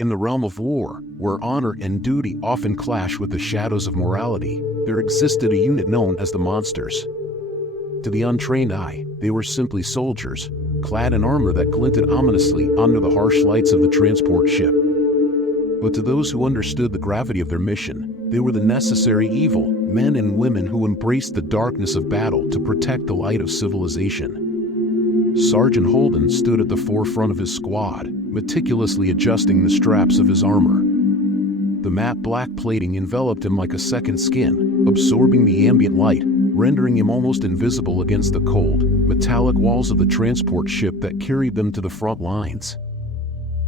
In the realm of war, where honor and duty often clash with the shadows of morality, there existed a unit known as the Monsters. To the untrained eye, they were simply soldiers, clad in armor that glinted ominously under the harsh lights of the transport ship. But to those who understood the gravity of their mission, they were the necessary evil, men and women who embraced the darkness of battle to protect the light of civilization. Sergeant Holden stood at the forefront of his squad, meticulously adjusting the straps of his armor. The matte black plating enveloped him like a second skin, absorbing the ambient light, rendering him almost invisible against the cold, metallic walls of the transport ship that carried them to the front lines.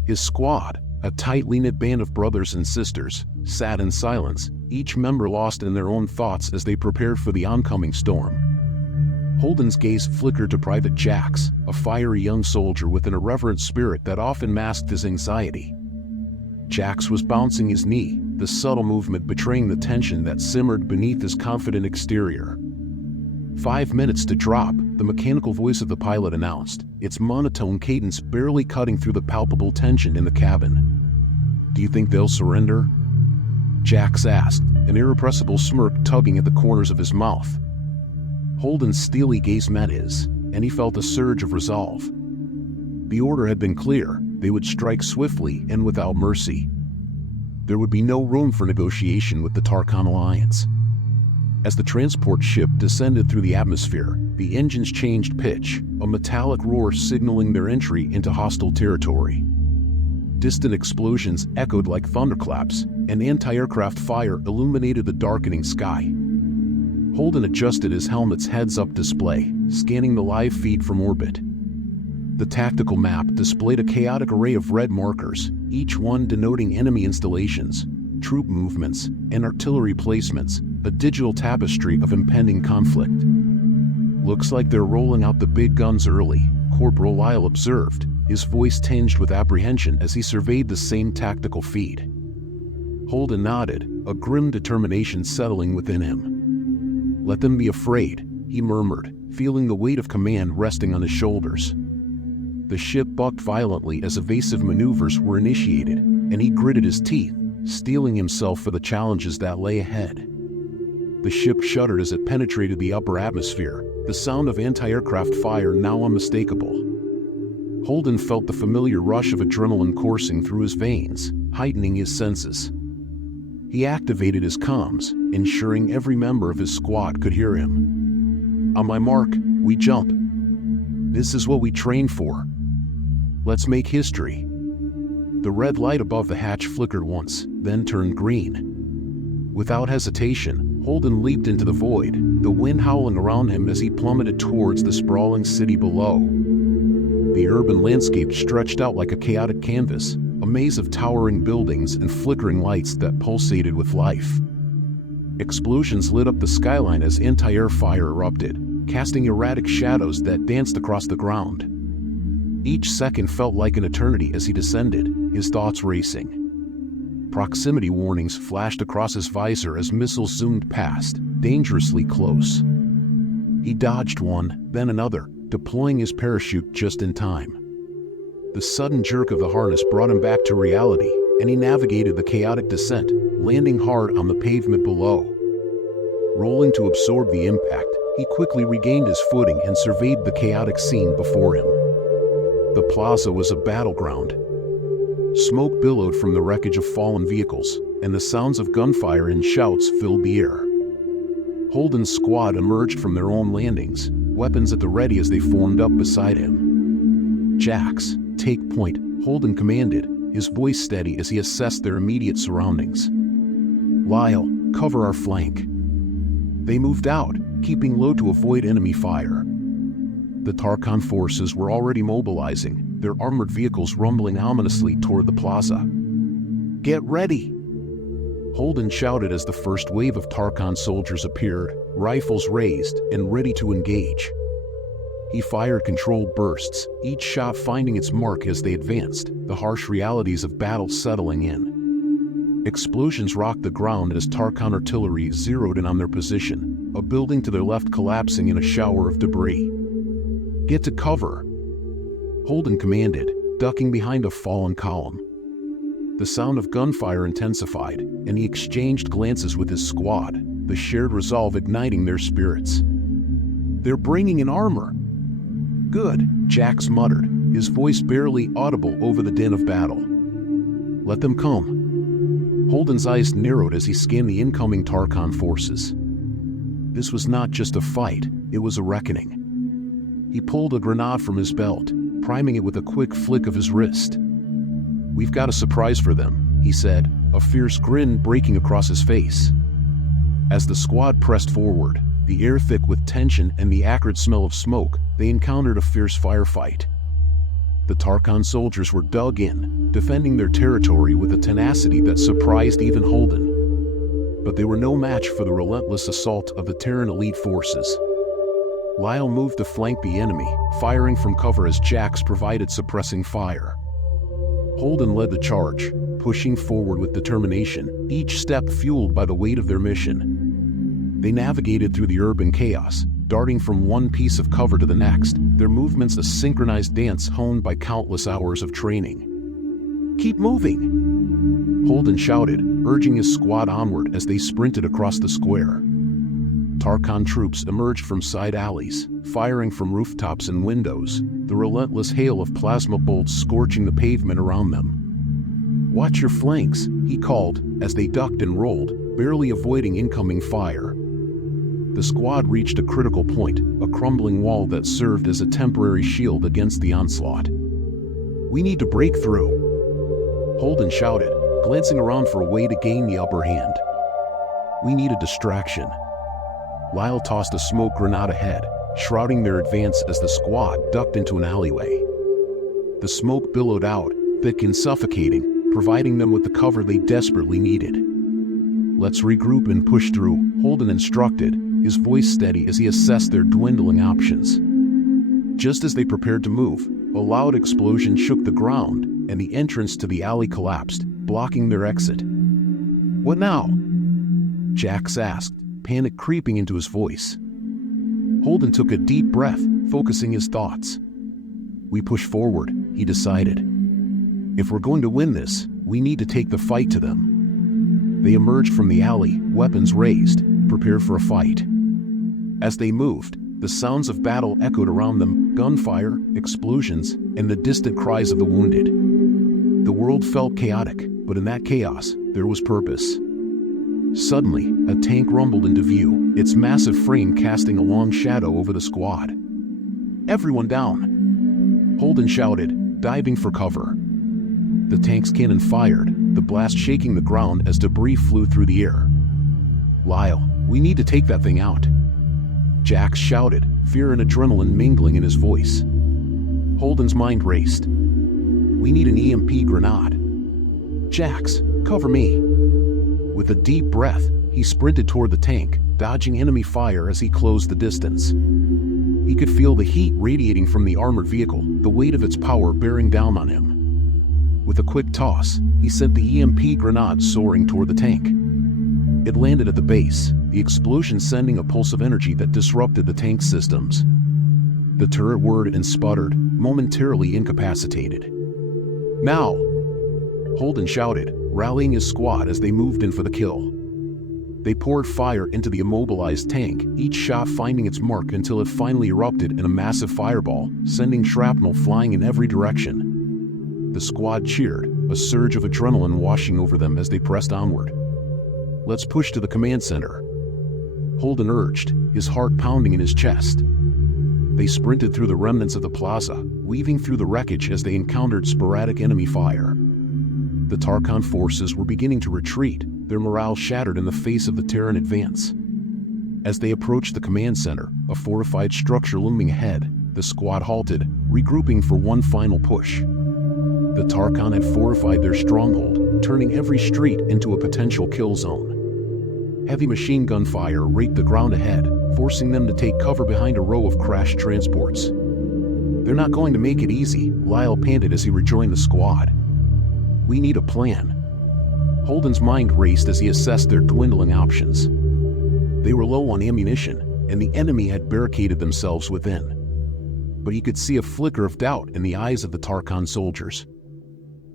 His squad, a tightly knit band of brothers and sisters, sat in silence, each member lost in their own thoughts as they prepared for the oncoming storm. Holden's gaze flickered to Private Jax, a fiery young soldier with an irreverent spirit that often masked his anxiety. Jax was bouncing his knee, the subtle movement betraying the tension that simmered beneath his confident exterior. 5 minutes to drop, the mechanical voice of the pilot announced, its monotone cadence barely cutting through the palpable tension in the cabin. "Do you think they'll surrender?" Jax asked, an irrepressible smirk tugging at the corners of his mouth. Holden's steely gaze met his, and he felt a surge of resolve. The order had been clear: they would strike swiftly and without mercy. There would be no room for negotiation with the Tarkhan Alliance. As the transport ship descended through the atmosphere, the engines changed pitch, a metallic roar signaling their entry into hostile territory. Distant explosions echoed like thunderclaps, and anti-aircraft fire illuminated the darkening sky. Holden adjusted his helmet's heads-up display, scanning the live feed from orbit. The tactical map displayed a chaotic array of red markers, each one denoting enemy installations, troop movements, and artillery placements, a digital tapestry of impending conflict. "Looks like they're rolling out the big guns early," Corporal Lyle observed, his voice tinged with apprehension as he surveyed the same tactical feed. Holden nodded, a grim determination settling within him. "Let them be afraid," he murmured, feeling the weight of command resting on his shoulders. The ship bucked violently as evasive maneuvers were initiated, and he gritted his teeth, steeling himself for the challenges that lay ahead. The ship shuddered as it penetrated the upper atmosphere, the sound of anti-aircraft fire now unmistakable. Holden felt the familiar rush of adrenaline coursing through his veins, heightening his senses. He activated his comms, ensuring every member of his squad could hear him. "On my mark, we jump. This is what we trained for. Let's make history." The red light above the hatch flickered once, then turned green. Without hesitation, Holden leaped into the void, the wind howling around him as he plummeted towards the sprawling city below. The urban landscape stretched out like a chaotic canvas, a maze of towering buildings and flickering lights that pulsated with life. Explosions lit up the skyline as anti-air fire erupted, casting erratic shadows that danced across the ground. Each second felt like an eternity as he descended, his thoughts racing. Proximity warnings flashed across his visor as missiles zoomed past, dangerously close. He dodged one, then another, deploying his parachute just in time. The sudden jerk of the harness brought him back to reality, and he navigated the chaotic descent, landing hard on the pavement below. Rolling to absorb the impact, he quickly regained his footing and surveyed the chaotic scene before him. The plaza was a battleground. Smoke billowed from the wreckage of fallen vehicles, and the sounds of gunfire and shouts filled the air. Holden's squad emerged from their own landings, weapons at the ready as they formed up beside him. "Jax, take point," Holden commanded, his voice steady as he assessed their immediate surroundings. "Lyle, cover our flank." They moved out, keeping low to avoid enemy fire. The Tarkhan forces were already mobilizing, their armored vehicles rumbling ominously toward the plaza. "Get ready!" Holden shouted as the first wave of Tarkhan soldiers appeared, rifles raised and ready to engage. He fired controlled bursts, each shot finding its mark as they advanced, the harsh realities of battle settling in. Explosions rocked the ground as Tarkhan artillery zeroed in on their position, a building to their left collapsing in a shower of debris. "Get to cover," Holden commanded, ducking behind a fallen column. The sound of gunfire intensified, and he exchanged glances with his squad, the shared resolve igniting their spirits. "They're bringing in armor." "Good," Jax muttered, his voice barely audible over the din of battle. "Let them come." Holden's eyes narrowed as he scanned the incoming Tarkhan forces. This was not just a fight, it was a reckoning. He pulled a grenade from his belt, priming it with a quick flick of his wrist. "We've got a surprise for them," he said, a fierce grin breaking across his face. As the squad pressed forward, the air thick with tension and the acrid smell of smoke, they encountered a fierce firefight. The Tarkhan soldiers were dug in, defending their territory with a tenacity that surprised even Holden. But they were no match for the relentless assault of the Terran elite forces. Lyle moved to flank the enemy, firing from cover as Jax provided suppressing fire. Holden led the charge, pushing forward with determination, each step fueled by the weight of their mission. They navigated through the urban chaos, darting from one piece of cover to the next, their movements a synchronized dance honed by countless hours of training. "Keep moving!" Holden shouted, urging his squad onward as they sprinted across the square. Tarkhan troops emerged from side alleys, firing from rooftops and windows, the relentless hail of plasma bolts scorching the pavement around them. "Watch your flanks," he called, as they ducked and rolled, barely avoiding incoming fire. The squad reached a critical point, a crumbling wall that served as a temporary shield against the onslaught. "We need to break through," Holden shouted, glancing around for a way to gain the upper hand. "We need a distraction." Lyle tossed a smoke grenade ahead, shrouding their advance as the squad ducked into an alleyway. The smoke billowed out, thick and suffocating, providing them with the cover they desperately needed. "Let's regroup and push through," Holden instructed, his voice steady as he assessed their dwindling options. Just as they prepared to move, a loud explosion shook the ground, and the entrance to the alley collapsed, blocking their exit. "What now?" Jax asked, panic creeping into his voice. Holden took a deep breath, focusing his thoughts. "We push forward," he decided. "If we're going to win this, we need to take the fight to them." They emerged from the alley, weapons raised, prepared for a fight. As they moved, the sounds of battle echoed around them, gunfire, explosions, and the distant cries of the wounded. The world felt chaotic, but in that chaos, there was purpose. Suddenly, a tank rumbled into view, its massive frame casting a long shadow over the squad. "Everyone down!" Holden shouted, diving for cover. The tank's cannon fired, the blast shaking the ground as debris flew through the air. "Lyle, we need to take that thing out," Jax shouted, fear and adrenaline mingling in his voice. Holden's mind raced. "We need an EMP grenade." "Jax, cover me." With a deep breath, he sprinted toward the tank, dodging enemy fire as he closed the distance. He could feel the heat radiating from the armored vehicle, the weight of its power bearing down on him. With a quick toss, he sent the EMP grenade soaring toward the tank. It landed at the base, the explosion sending a pulse of energy that disrupted the tank's systems. The turret whirred and sputtered, momentarily incapacitated. "Now!" Holden shouted, rallying his squad as they moved in for the kill. They poured fire into the immobilized tank, each shot finding its mark until it finally erupted in a massive fireball, sending shrapnel flying in every direction. The squad cheered, a surge of adrenaline washing over them as they pressed onward. "Let's push to the command center," Holden urged, his heart pounding in his chest. They sprinted through the remnants of the plaza, weaving through the wreckage as they encountered sporadic enemy fire. The Tarkhan forces were beginning to retreat, their morale shattered in the face of the Terran advance. As they approached the command center, a fortified structure looming ahead, the squad halted, regrouping for one final push. The Tarkhan had fortified their stronghold, turning every street into a potential kill zone. Heavy machine gun fire raked the ground ahead, forcing them to take cover behind a row of crashed transports. "They're not going to make it easy," Lyle panted as he rejoined the squad. "We need a plan." Holden's mind raced as he assessed their dwindling options. They were low on ammunition, and the enemy had barricaded themselves within. But he could see a flicker of doubt in the eyes of the Tarkhan soldiers.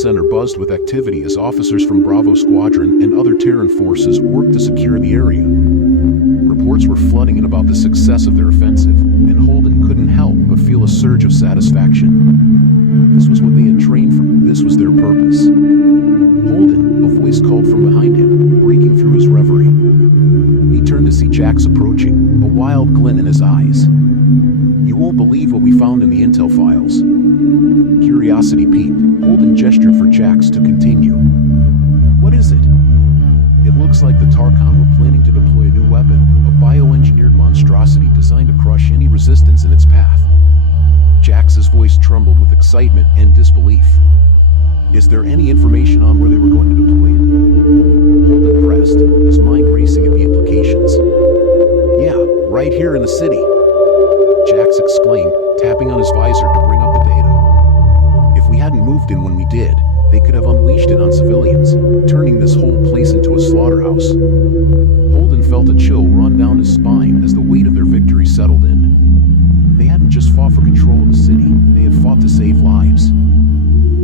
center buzzed with activity as officers from Bravo Squadron and other Terran forces worked to secure the area. Reports were flooding in about the success of their offensive, and Holden couldn't help but feel a surge of satisfaction. This was what they had trained for. This was their purpose. Holden, a voice called from behind him, breaking through his reverie. He turned to see Jax approaching, a wild glint in his eyes. "You won't believe what we found in the intel files." Curiosity piqued. Holden gestured for Jax to continue. "What is it?" "It looks like the Tarkhan were planning to deploy a new weapon, a bioengineered monstrosity designed to crush any resistance in its path." Jax's voice trembled with excitement and disbelief. "Is there any information on where they were going to deploy it?" Holden pressed, his mind racing at the implications. "Yeah, right here in the city," Jax exclaimed, tapping on his visor to bring up the data. "If we hadn't moved in when we did, they could have unleashed it on civilians, turning this whole place into a slaughterhouse." Holden felt a chill run down his spine as the weight of their victory settled in. They hadn't just fought for control of the city, they had fought to save lives.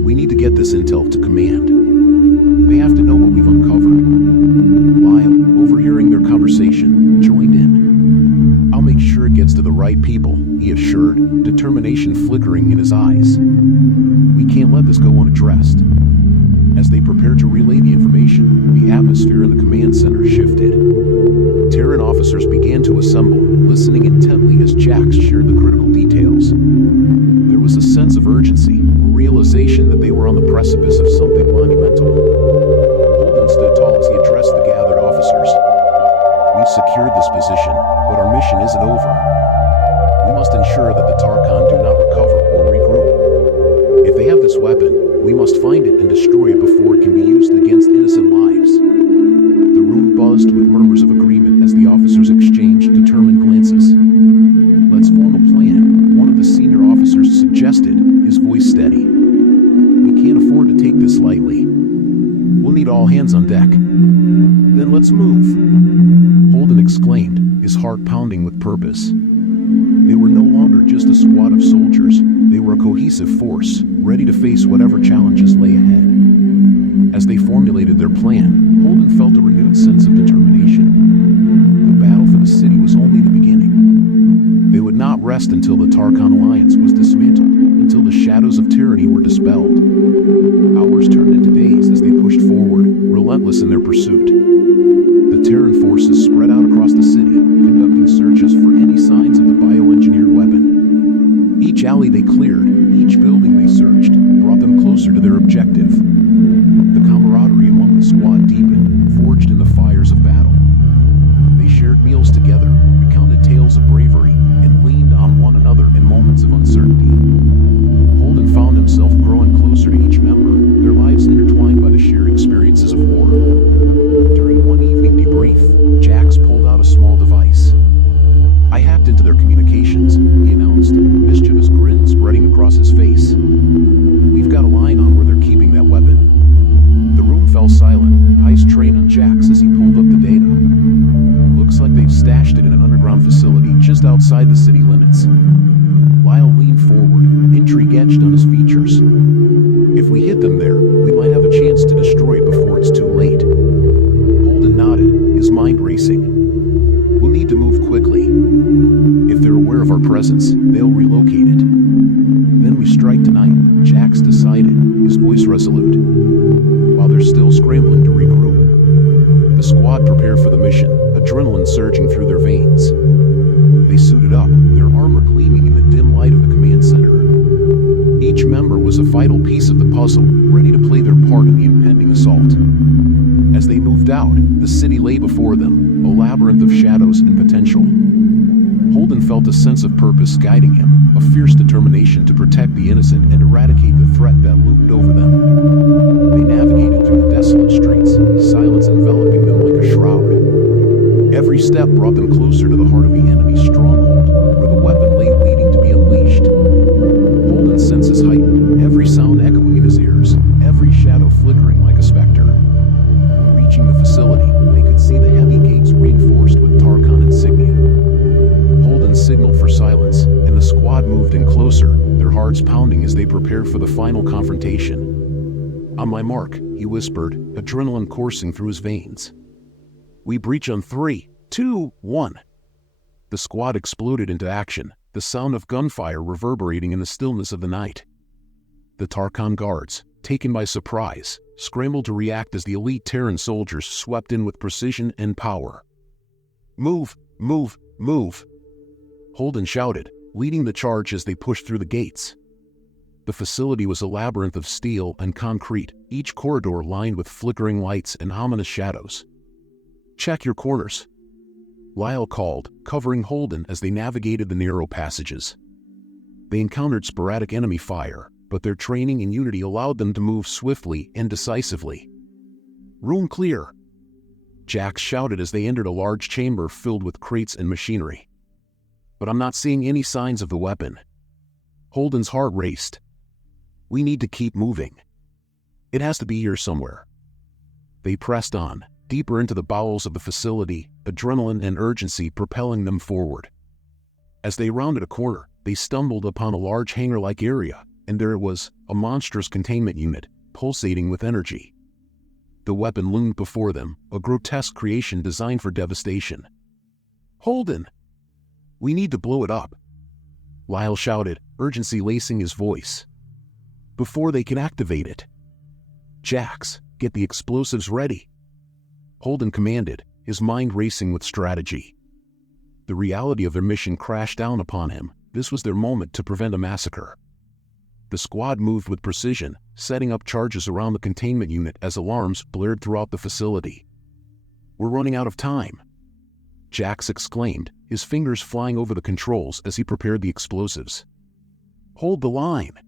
"We need to get this intel to command. They have to know what we've uncovered." Lyle, overhearing their conversation, joined in. "I'll make sure it gets to the right people," he assured, determination flickering in his eyes. "We can't let this go unaddressed." As they prepared to relay the information, the atmosphere in the command center shifted. Terran officers began to assemble, listening intently as Jax shared the critical details. There was a sense of urgency, a realization that they were on the precipice of something monumental. Holden stood tall as he addressed the gathered officers. "We've secured this position, but our mission isn't over. We must ensure that the Tarkhan do not recover or regroup. If they have this weapon, we must find it and destroy it before it can be used against innocent lives." The room buzzed with murmurs of agreement as the officers exchanged determined glances. "Let's form a plan," one of the senior officers suggested, his voice steady. "We can't afford to take this lightly. We'll need all hands on deck." "Then let's move," Holden exclaimed, his heart pounding with purpose. They were no longer just a squad of soldiers, they were a cohesive force, ready to face whatever challenges lay ahead. As they formulated their plan, Holden felt a renewed sense of determination. The battle for the city was only the beginning. They would not rest until the Tarkhan alliance was dismantled, until the shadows of tyranny were dispelled. Hours turned into days as they pushed forward, relentless in their pursuit. The Terran forces spread out across the city, conducting searches for any signs of the bioengineered weapon. Each alley they cleared, each building they searched, brought them closer to their objective. The camaraderie among the squad deepened, forged in the fires of battle. They shared meals together, recounted tales of bravery, and leaned on one another in moments of uncertainty. Holden found himself growing closer to each member, their lives intertwined by the shared experiences of war. During one evening debrief, Jax pulled out a small device. "I hacked into their communications," he announced, a mischievous grin spreading across his face. "We've got a line on where they're keeping that weapon." The room fell silent, eyes trained on Jax as he pulled up the data. "Looks like they've stashed it in an underground facility just outside the city limits." Lyle leaned forward, intrigue etched on his features. "If we hit them there, we might have a chance to destroy it before it's too late." Holden nodded, his mind racing. "We'll need to move quickly. If they're aware of our presence, they'll relocate it." "Then we strike tonight," Jax decided, his voice resolute. While they're still scrambling to regroup, the squad prepared for the mission, adrenaline surging through their veins. They suited up, their armor gleaming in the dim light of the command center. Each member was a vital piece of the puzzle, ready to play their part in the impending assault. As they moved out, the city lay before them, a labyrinth of shadows and potential. Holden felt a sense of purpose guiding him, a fierce determination to protect the innocent and eradicate the threat that loomed over them. They navigated through the desolate streets, silence enveloping them like a shroud. Every step brought them closer to the heart of the enemy's stronghold, where the weapon lay waiting to be unleashed. Holden's senses heightened, every sound echoing in his ears, every shadow flickering like a specter. Reaching the facility, they could see the heavy gates reinforced with Tarkhan insignia. Holden signaled for silence, and the squad moved in closer, their hearts pounding as they prepared for the final confrontation. On my mark, he whispered, adrenaline coursing through his veins. We breach on 3, 2, 1. The squad exploded into action, the sound of gunfire reverberating in the stillness of the night. The Tarkhan guards, taken by surprise, scrambled to react as the elite Terran soldiers swept in with precision and power. Move, move, move! Holden shouted, leading the charge as they pushed through the gates. The facility was a labyrinth of steel and concrete, each corridor lined with flickering lights and ominous shadows. Check your corners, Lyle called, covering Holden as they navigated the narrow passages. They encountered sporadic enemy fire, but their training and unity allowed them to move swiftly and decisively. Room clear! Jax shouted as they entered a large chamber filled with crates and machinery. But I'm not seeing any signs of the weapon. Holden's heart raced. We need to keep moving. It has to be here somewhere. They pressed on, deeper into the bowels of the facility, adrenaline and urgency propelling them forward. As they rounded a corner, they stumbled upon a large hangar-like area, and there it was, a monstrous containment unit, pulsating with energy. The weapon loomed before them, a grotesque creation designed for devastation. Holden! We need to blow it up, Lyle shouted, urgency lacing his voice. Before they can activate it. Jax, get the explosives ready, Holden commanded, his mind racing with strategy. The reality of their mission crashed down upon him. This was their moment to prevent a massacre. The squad moved with precision, setting up charges around the containment unit as alarms blared throughout the facility. We're running out of time, Jax exclaimed, his fingers flying over the controls as he prepared the explosives. Hold the line,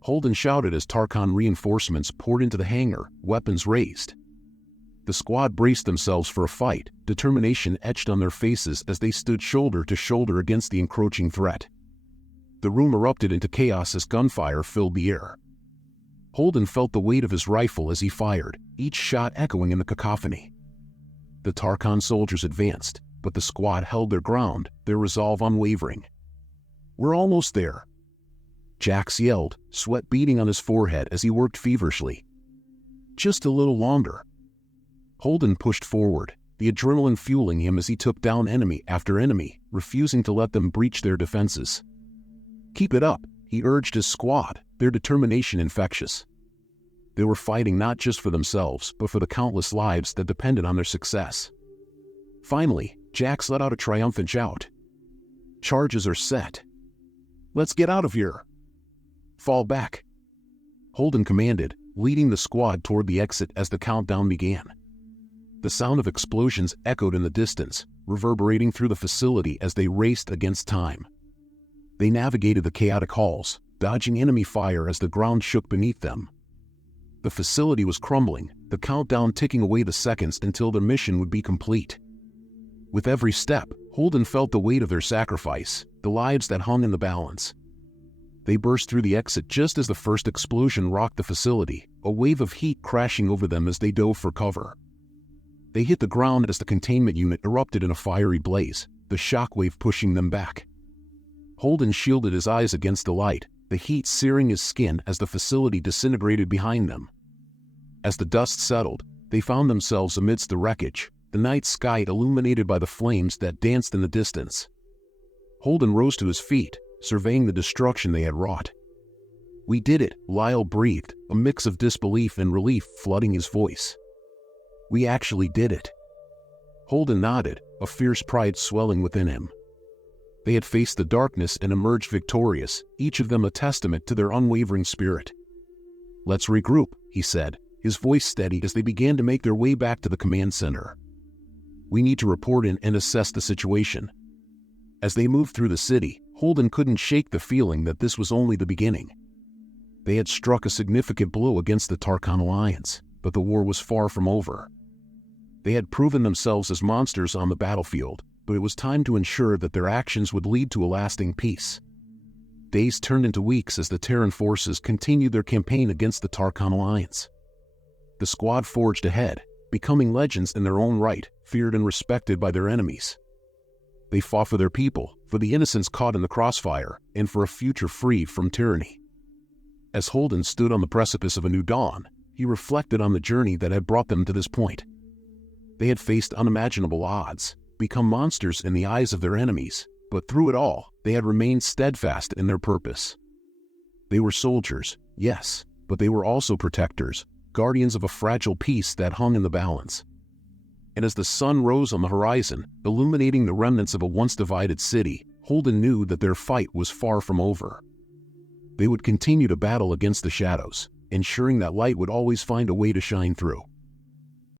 Holden shouted as Tarkhan reinforcements poured into the hangar, weapons raised. The squad braced themselves for a fight, determination etched on their faces as they stood shoulder to shoulder against the encroaching threat. The room erupted into chaos as gunfire filled the air. Holden felt the weight of his rifle as he fired, each shot echoing in the cacophony. The Tarkhan soldiers advanced, but the squad held their ground, their resolve unwavering. We're almost there, Jax yelled, sweat beading on his forehead as he worked feverishly. Just a little longer. Holden pushed forward, the adrenaline fueling him as he took down enemy after enemy, refusing to let them breach their defenses. Keep it up, he urged his squad, their determination infectious. They were fighting not just for themselves, but for the countless lives that depended on their success. Finally, Jax let out a triumphant shout. Charges are set. Let's get out of here. Fall back, Holden commanded, leading the squad toward the exit as the countdown began. The sound of explosions echoed in the distance, reverberating through the facility as they raced against time. They navigated the chaotic halls, dodging enemy fire as the ground shook beneath them. The facility was crumbling, the countdown ticking away the seconds until their mission would be complete. With every step, Holden felt the weight of their sacrifice, the lives that hung in the balance. They burst through the exit just as the first explosion rocked the facility, a wave of heat crashing over them as they dove for cover. They hit the ground as the containment unit erupted in a fiery blaze, the shockwave pushing them back. Holden shielded his eyes against the light, the heat searing his skin as the facility disintegrated behind them. As the dust settled, they found themselves amidst the wreckage, the night sky illuminated by the flames that danced in the distance. Holden rose to his feet, surveying the destruction they had wrought. We did it, Lyle breathed, a mix of disbelief and relief flooding his voice. We actually did it. Holden nodded, a fierce pride swelling within him. They had faced the darkness and emerged victorious, each of them a testament to their unwavering spirit. Let's regroup, he said, his voice steady as they began to make their way back to the command center. We need to report in and assess the situation. As they moved through the city, Holden couldn't shake the feeling that this was only the beginning. They had struck a significant blow against the Tarkhan alliance, but the war was far from over. They had proven themselves as monsters on the battlefield, but it was time to ensure that their actions would lead to a lasting peace. Days turned into weeks as the Terran forces continued their campaign against the Tarkhan alliance. The squad forged ahead, becoming legends in their own right, feared and respected by their enemies. They fought for their people, for the innocents caught in the crossfire, and for a future free from tyranny. As Holden stood on the precipice of a new dawn, He reflected on the journey that had brought them to this point. They had faced unimaginable odds, become monsters in the eyes of their enemies, but through it all, they had remained steadfast in their purpose. They were soldiers, yes, but they were also protectors, guardians of a fragile peace that hung in the balance. And as the sun rose on the horizon, illuminating the remnants of a once divided city, Holden knew that their fight was far from over. They would continue to battle against the shadows, ensuring that light would always find a way to shine through.